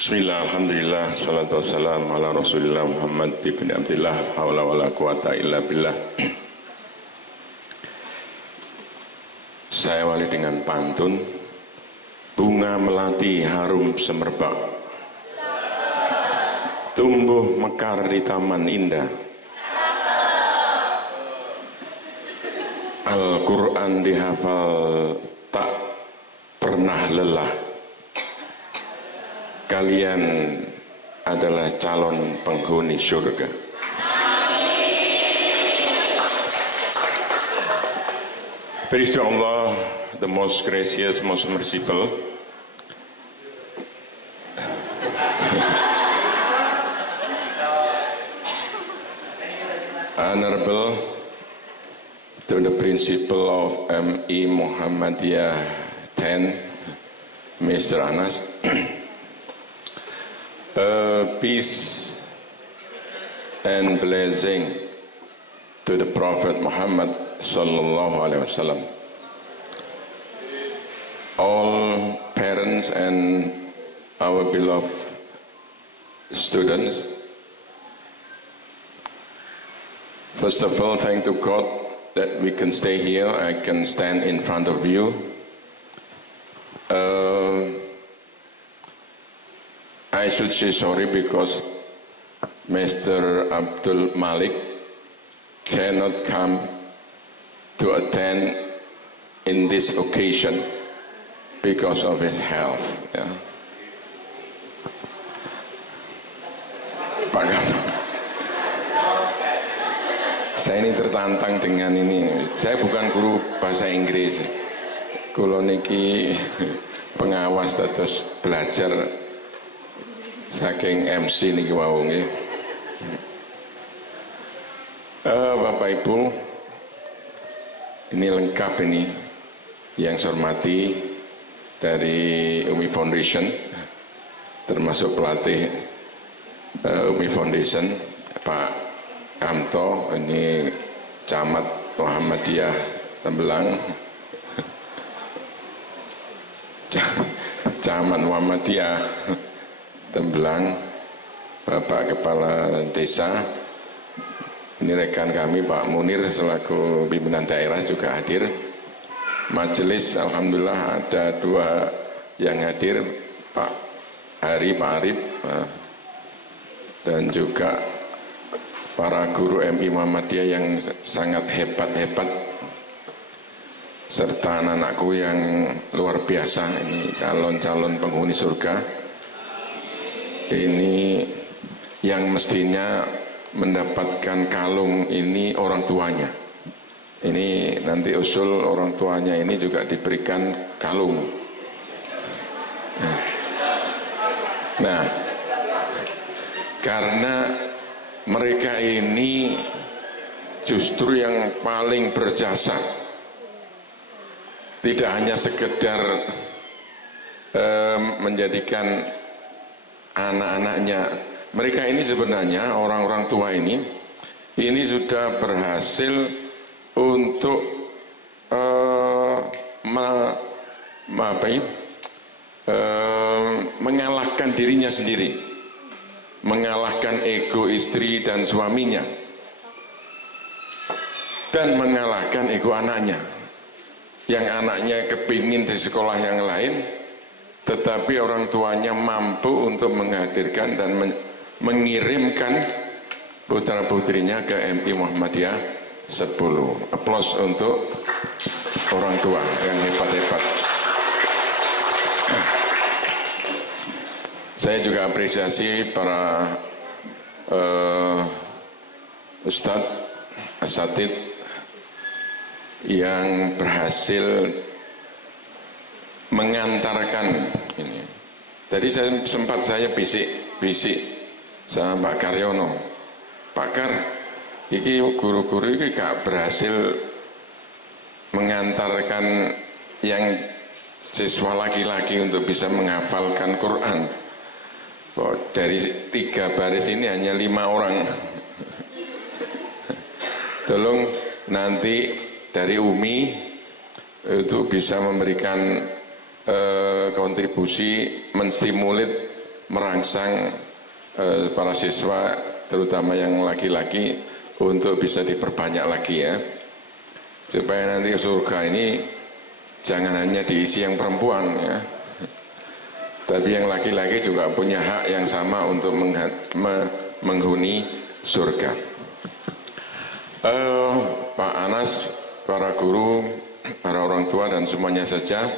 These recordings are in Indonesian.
Bismillah, alhamdulillah, salatu wassalamu ala rasulillah Muhammad ibn Abdillah, hawla wa la quwata illa billah. Saya awali dengan pantun. Bunga melati harum semerbak, tumbuh mekar di taman indah. Al-Quran dihafal tak pernah lelah. Kalian adalah calon penghuni surga. Praise to Allah, the most gracious, most merciful. Honorable to the principal of MI Muhammadiyah 10, Mr. Anas. Peace and blessing to the Prophet Muhammad sallallahu alaihi wasallam. All parents and our beloved students, first of all, thank to God that we can stay here. I can stand in front of you. I should say sorry because Mr. Abdul Malik cannot come to attend in this occasion because of his health. Ya. Pak Gatot, saya ini tertantang dengan ini. Saya bukan guru bahasa Inggris. Kulo niki pengawas terus belajar saking MC niki wau nggih. Bapak Ibu, ini lengkap ini yang saya hormati dari Umi Foundation, termasuk pelatih Umi Foundation, Pak Kamto, ini Camat Muhammadiyah Tembelang, Camat Muhammadiyah Tembelang, Bapak Kepala Desa, ini rekan kami Pak Munir selaku pimpinan daerah juga hadir. Majelis alhamdulillah ada 2 yang hadir, Pak Ari, Pak Arif, dan juga para guru MI Muhammadiyah yang sangat hebat-hebat, serta anak-anakku yang luar biasa, ini calon-calon penghuni surga. Ini yang mestinya mendapatkan kalung ini orang tuanya. Ini nanti usul orang tuanya ini juga diberikan kalung. Nah, karena mereka ini justru yang paling berjasa. Tidak hanya sekedar menjadikan anak-anaknya, mereka ini sebenarnya orang-orang tua ini sudah berhasil untuk mengalahkan dirinya sendiri, mengalahkan ego istri dan suaminya, dan mengalahkan ego anaknya. yang anaknya kepingin di sekolah yang lain, tetapi orang tuanya mampu untuk menghadirkan dan mengirimkan putra-putrinya ke MI Muhammadiyah 10. Aplaus untuk orang tua yang hebat-hebat. Saya juga apresiasi para ustadz, asatidz yang berhasil mengantarkan ini. Tadi sempat saya bisik sama Pak Karyono, Pak Kar, ini guru-guru ini gak berhasil mengantarkan yang siswa laki-laki untuk bisa menghafalkan Quran. Dari 3 baris ini hanya 5 orang. Tolong nanti dari UMI itu bisa memberikan kontribusi, menstimulit, merangsang para siswa terutama yang laki-laki untuk bisa diperbanyak lagi ya, supaya nanti surga ini jangan hanya diisi yang perempuan ya, tapi yang laki-laki juga punya hak yang sama untuk menghuni surga. Pak Anas, para guru, para orang tua dan semuanya saja,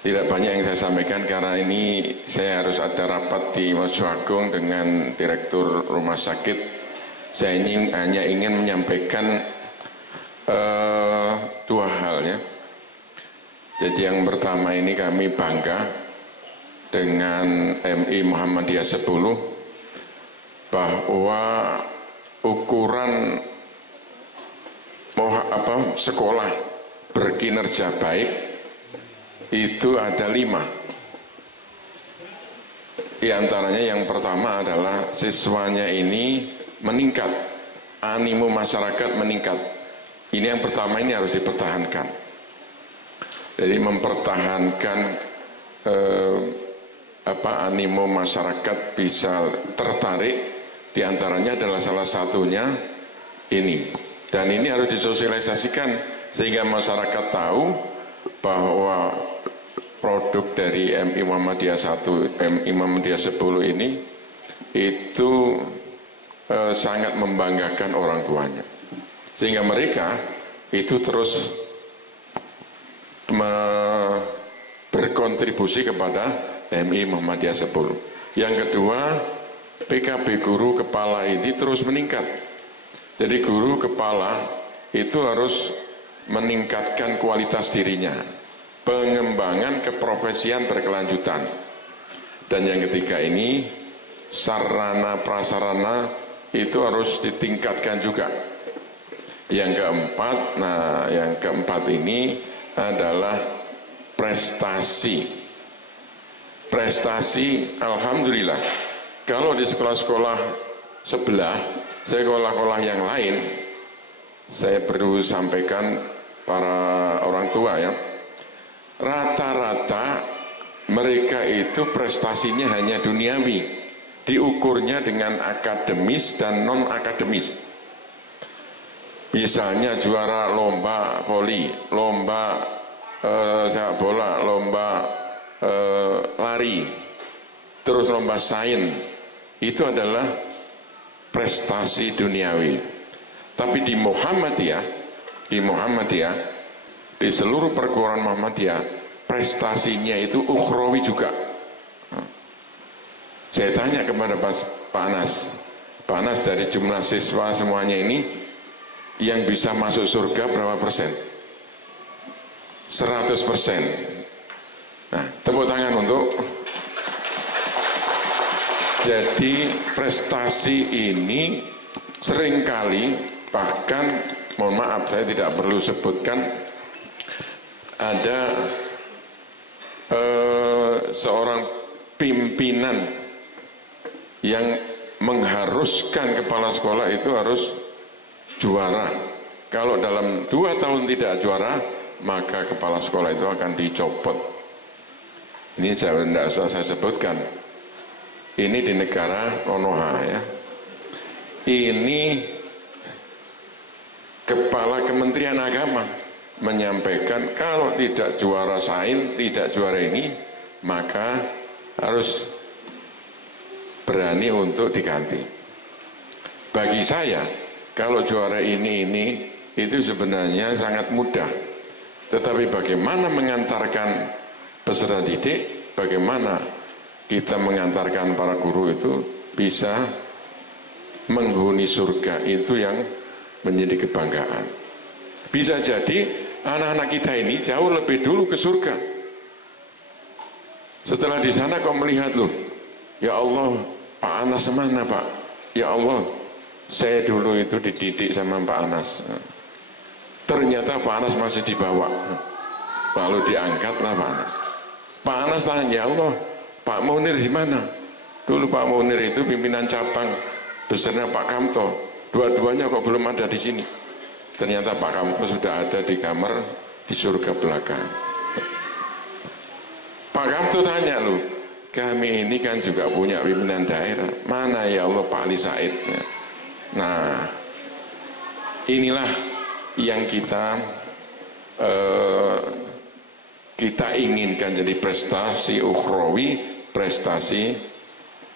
tidak banyak yang saya sampaikan karena ini saya harus ada rapat di Masjid Agung dengan Direktur Rumah Sakit. Saya hanya ingin menyampaikan 2 hal ya. Jadi yang pertama ini kami bangga dengan MI Muhammadiyah 10 bahwa ukuran sekolah berkinerja baik itu ada 5. Di antaranya yang pertama adalah siswanya ini meningkat, animo masyarakat meningkat. Ini yang pertama, ini harus dipertahankan. Jadi mempertahankan animo masyarakat bisa tertarik, di antaranya adalah salah satunya ini. Dan ini harus disosialisasikan sehingga masyarakat tahu bahwa produk dari MI Muhammadiyah 1, MI Muhammadiyah 10 ini itu sangat membanggakan orang tuanya, sehingga mereka itu terus berkontribusi kepada MI Muhammadiyah 10. Yang kedua, PKB guru kepala ini terus meningkat. Jadi guru kepala itu harus meningkatkan kualitas dirinya, pengembangan keprofesian berkelanjutan. Dan yang ketiga ini, sarana prasarana itu harus ditingkatkan juga. Yang keempat ini adalah prestasi. Prestasi, alhamdulillah, kalau di sekolah-sekolah sebelah, sekolah-sekolah yang lain, saya perlu sampaikan para orang tua ya, rata-rata mereka itu prestasinya hanya duniawi, diukurnya dengan akademis dan non-akademis. Misalnya juara lomba voli, lomba sepak bola, lomba lari, terus lomba sains, itu adalah prestasi duniawi. Tapi di Muhammadiyah, di seluruh perguruan Muhammadiyah, prestasinya itu ukhrawi juga. Saya tanya kepada Pak Anas, dari jumlah siswa semuanya ini, yang bisa masuk surga berapa persen? 100%. Nah, tepuk tangan untuk. Jadi prestasi ini seringkali, bahkan mohon maaf saya tidak perlu sebutkan, ada seorang pimpinan yang mengharuskan kepala sekolah itu harus juara. Kalau dalam 2 tahun tidak juara, maka kepala sekolah itu akan dicopot. Ini tidak usah saya sebutkan. Ini di negara Konoha ya. Ini Kepala Kementerian Agama menyampaikan kalau tidak juara sains, tidak juara ini, maka harus berani untuk diganti. Bagi saya, kalau juara ini itu sebenarnya sangat mudah. Tetapi bagaimana mengantarkan peserta didik, bagaimana kita mengantarkan para guru itu bisa menghuni surga, itu yang menjadi kebanggaan. Bisa jadi anak-anak kita ini jauh lebih dulu ke surga. Setelah di sana kau melihat, loh, ya Allah, Pak Anas mana Pak? Ya Allah, saya dulu itu dididik sama Pak Anas. Ternyata Pak Anas masih dibawa. Lalu diangkatlah Pak Anas. Pak Anas tanya, ya Allah, Pak Munir di mana? Dulu Pak Munir itu pimpinan cabang besarnya Pak Kamto. Dua-duanya kok belum ada di sini. Ternyata Pak Kamto sudah ada di kamar di surga belakang. Pak Kamto tanya, loh, kami ini kan juga punya pimpinan daerah. Mana ya Allah Pak Ali Said? Nah, inilah yang kita inginkan, jadi prestasi ukhrawi, prestasi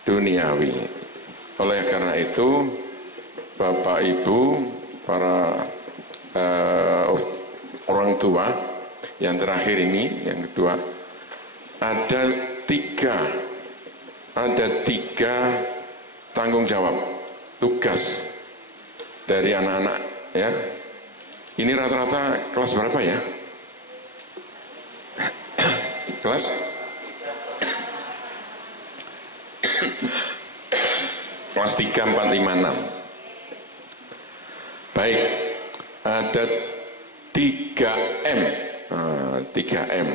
duniawi. Oleh karena itu, Bapak Ibu, para orang tua, yang terakhir ini, yang kedua, ada tiga tanggung jawab, tugas dari anak-anak, ya. Ini rata-rata kelas berapa ya? Kelas? Kelas 3, 4, 5, 6. Baik, ada 3M, 3M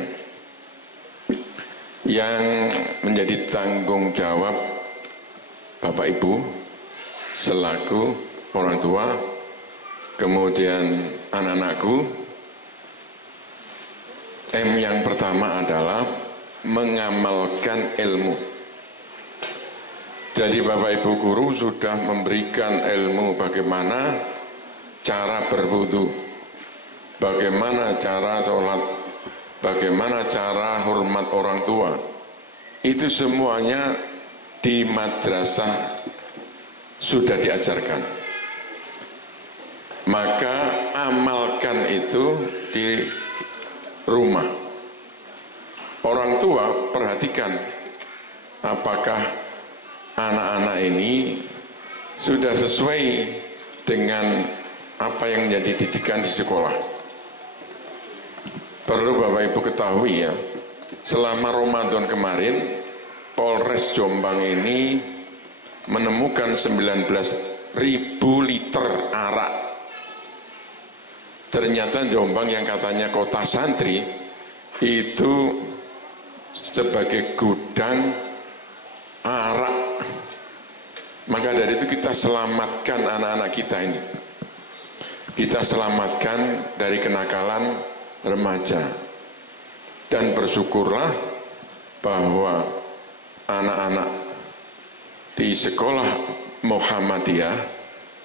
yang menjadi tanggung jawab Bapak Ibu selaku orang tua, kemudian anak-anakku. M yang pertama adalah mengamalkan ilmu. Jadi Bapak Ibu guru sudah memberikan ilmu bagaimana cara berwudu, bagaimana cara sholat, bagaimana cara hormat orang tua. Itu semuanya di madrasah sudah diajarkan. Maka amalkan itu di rumah. Orang tua perhatikan apakah anak-anak ini sudah sesuai dengan apa yang menjadi didikan di sekolah. Perlu Bapak Ibu ketahui ya, selama Ramadan kemarin Polres Jombang ini menemukan 19.000 liter arak. Ternyata Jombang yang katanya kota santri itu sebagai gudang arak. Maka dari itu kita selamatkan anak-anak kita ini. Kita selamatkan dari kenakalan remaja. Dan bersyukurlah bahwa anak-anak di sekolah Muhammadiyah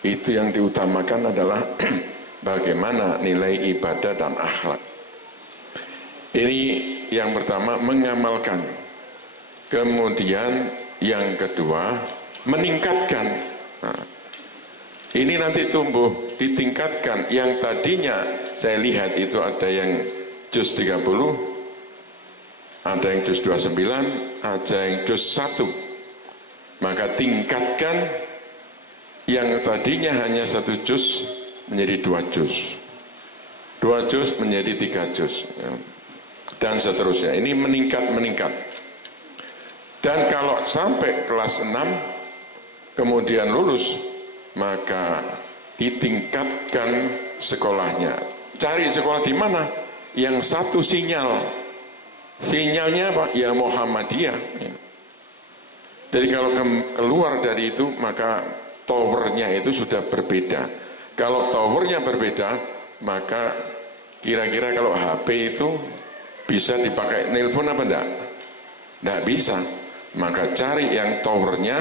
itu yang diutamakan adalah bagaimana nilai ibadah dan akhlak. Ini yang pertama, mengamalkan. Kemudian yang kedua, meningkatkan. Nah, ini nanti tumbuh, ditingkatkan. Yang tadinya saya lihat itu ada yang juz 30, ada yang juz 29, ada yang juz 1. Maka tingkatkan yang tadinya hanya 1 juz menjadi 2 juz, 2 juz menjadi 3 juz, ya. Dan seterusnya. Ini meningkat. Dan kalau sampai kelas 6 kemudian lulus, maka ditingkatkan sekolahnya. Cari sekolah di mana yang satu sinyalnya apa? Ya Muhammadiyah. Jadi kalau keluar dari itu, maka towernya itu sudah berbeda. Kalau towernya berbeda, maka kira-kira kalau HP itu bisa dipakai nelpon apa enggak? Enggak bisa. Maka cari yang towernya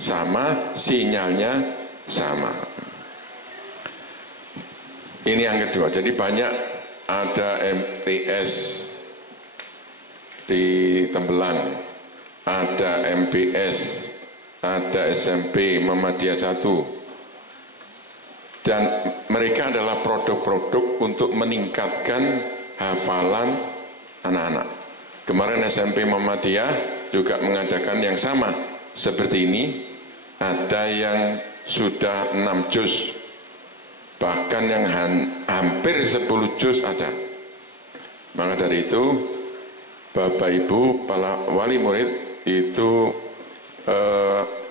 sama, sinyalnya sama. Ini yang kedua. Jadi banyak ada MTS di Tembelang, ada MBS, ada SMP Muhammadiyah 1, dan mereka adalah produk-produk untuk meningkatkan hafalan anak-anak. Kemarin SMP Muhammadiyah juga mengadakan yang sama seperti ini, ada yang sudah 6 juz, bahkan yang hampir 10 juz ada. Maka dari itu Bapak Ibu para wali murid itu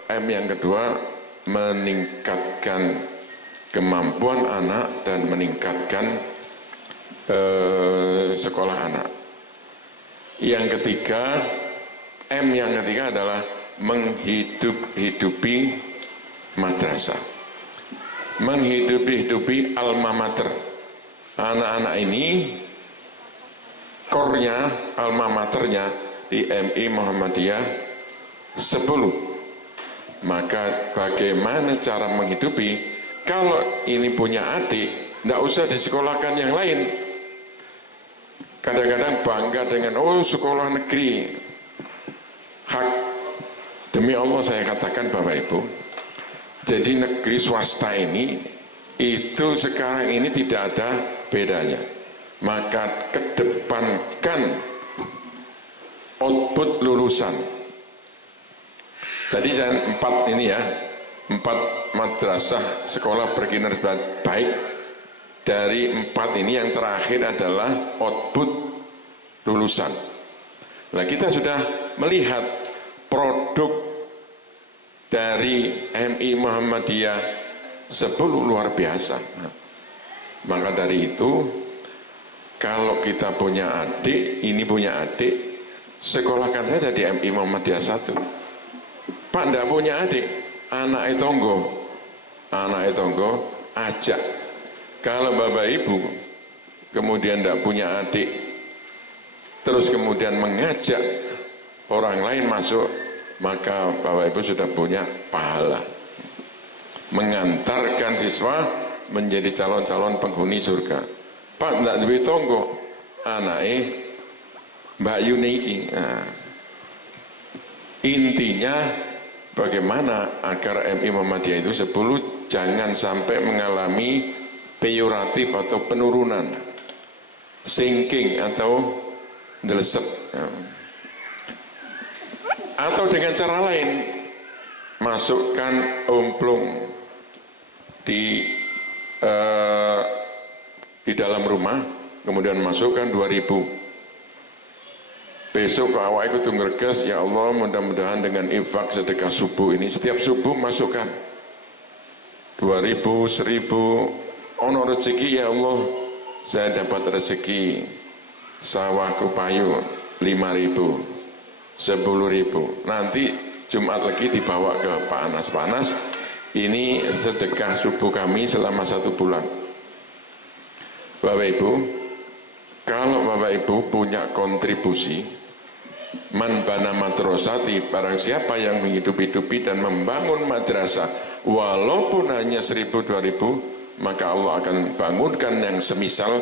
M yang kedua, meningkatkan kemampuan anak dan meningkatkan sekolah anak. Yang ketiga, M yang ketiga adalah menghidupi madrasah, menghidupi alma mater. Anak-anak ini core-nya, alma maternya di MI Muhammadiyah 10. Maka bagaimana cara menghidupi? Kalau ini punya adik, tidak usah disekolahkan yang lain. Kadang-kadang bangga dengan sekolah negeri. Hak, demi Allah saya katakan Bapak Ibu, jadi negeri swasta ini itu sekarang ini tidak ada bedanya. Maka kedepankan output lulusan. Tadi saya 4 ini ya, 4 madrasah sekolah berkinerja baik. Dari 4 ini yang terakhir adalah output lulusan. Nah, kita sudah melihat produk dari MI Muhammadiyah 10 luar biasa. Maka dari itu, kalau kita punya adik, ini punya adik, sekolahkan saja di MI Muhammadiyah 1. Pak tidak punya adik, anak tonggo, ajak. Kalau Bapak Ibu kemudian tidak punya adik, terus kemudian mengajak orang lain masuk, maka Bapak Ibu sudah punya pahala. Mengantarkan siswa menjadi calon-calon penghuni surga. Pak tidak duwe tonggo, anaknya Mbak Yuni iki. Nah, intinya bagaimana agar MI Muhammadiyah itu 10 jangan sampai mengalami peyoratif atau penurunan, sinking atau ndelesep. Atau dengan cara lain, masukkan omplung di dalam rumah, kemudian masukkan 2.000. Besok awak ikut ngreges, ya Allah, mudah-mudahan dengan infak sedekah subuh ini, setiap subuh masukkan 2.000, 1.000. Ono rezeki, ya Allah, saya dapat rezeki sawahku payu 5.000, 10.000. Nanti Jumat lagi dibawa ke Pak Anas. Ini sedekah subuh kami selama 1 bulan. Bapak Ibu, kalau Bapak Ibu punya kontribusi, man bana madrasati, barang siapa yang menghidupi dan membangun madrasah, walaupun hanya 1.000-2.000, maka Allah akan bangunkan yang semisal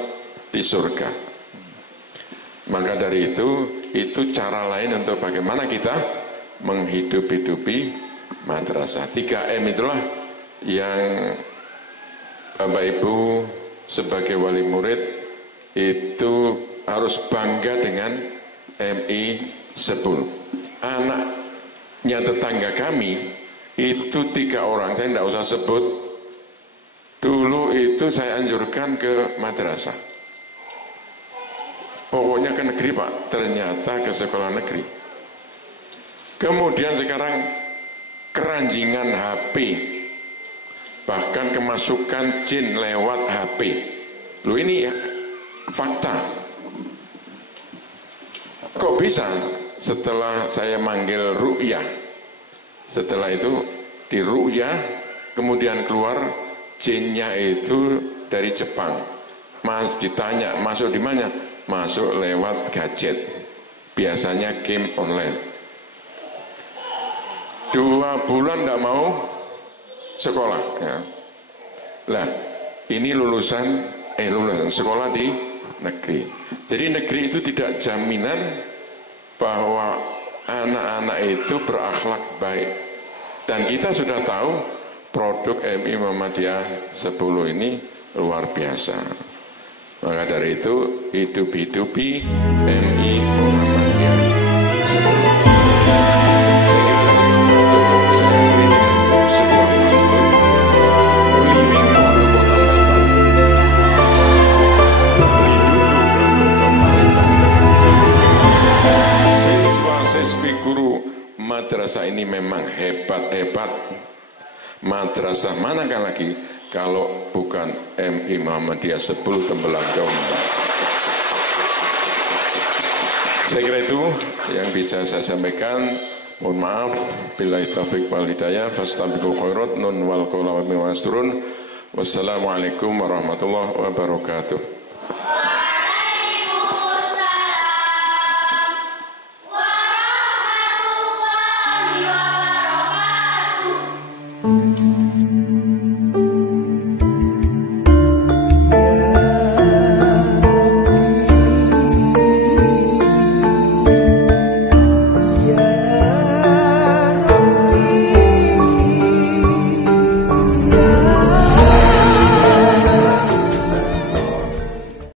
di surga. Maka dari itu cara lain untuk bagaimana kita menghidupi madrasah. 3M itulah yang Bapak Ibu sebagai wali murid itu harus bangga dengan MI 10. Anaknya tetangga kami itu 3 orang, saya tidak usah sebut. Dulu itu saya anjurkan ke madrasah. Pokoknya ke negeri Pak, ternyata ke sekolah negeri. Kemudian sekarang keranjingan HP, bahkan kemasukan jin lewat HP. Loh ini ya, fakta. Kok bisa? Setelah saya manggil ru'yah, setelah itu di ru'yah, kemudian keluar jinnya itu dari Jepang. Mas ditanya, masuk di mana? Masuk lewat gadget, biasanya game online. 2 bulan tidak mau sekolah ya. Lah ini lulusan sekolah di negeri. Jadi negeri itu tidak jaminan bahwa anak-anak itu berakhlak baik. Dan kita sudah tahu produk MI Muhammadiyah 10 ini luar biasa. Maka dari itu hidup-hidupi MI Muhammadiyah 10. Saya kira saya akhiri dengan sebuah pantun Living Kota Palembang. Siswa-siswi guru madrasah ini memang hebat-hebat. Madrasah manakah lagi kalau bukan MI Muhammadiyah 10 Tembelang Jombang. Saya kira itu yang bisa saya sampaikan. Mohon maaf, billahi taufiq wal hidayah, fastabiqul khairat, nun wal qawla wa min wasrun. Wassalamualaikum warahmatullahi wabarakatuh.